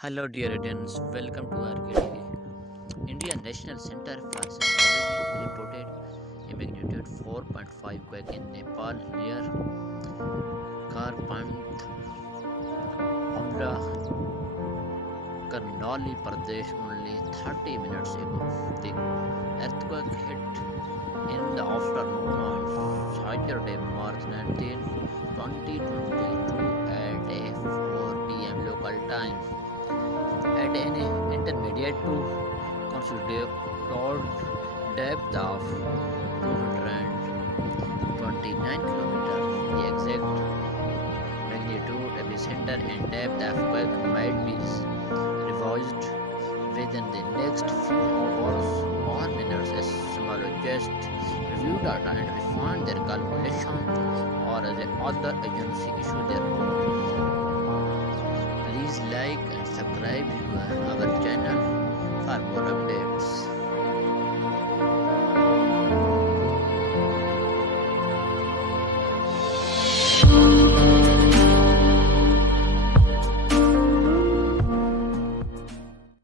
Hello, dear audience. Welcome to RKTV. Indian National Center for Seismology reported a magnitude 4.5 quake in Nepal near Kharpunath, Amla, Karnali Pradesh only 30 minutes ago. The earthquake hit in the afternoon on Saturday, March 19, 2022 at 4 p.m. local time. At an intermediate to considerable depth of 229 kilometers. The exact magnitude, epicenter, and depth of quake might be revised within the next few hours or minutes as seismologists review data and refine their calculation or as other agencies issue their own. Please like and subscribe our channel for more updates.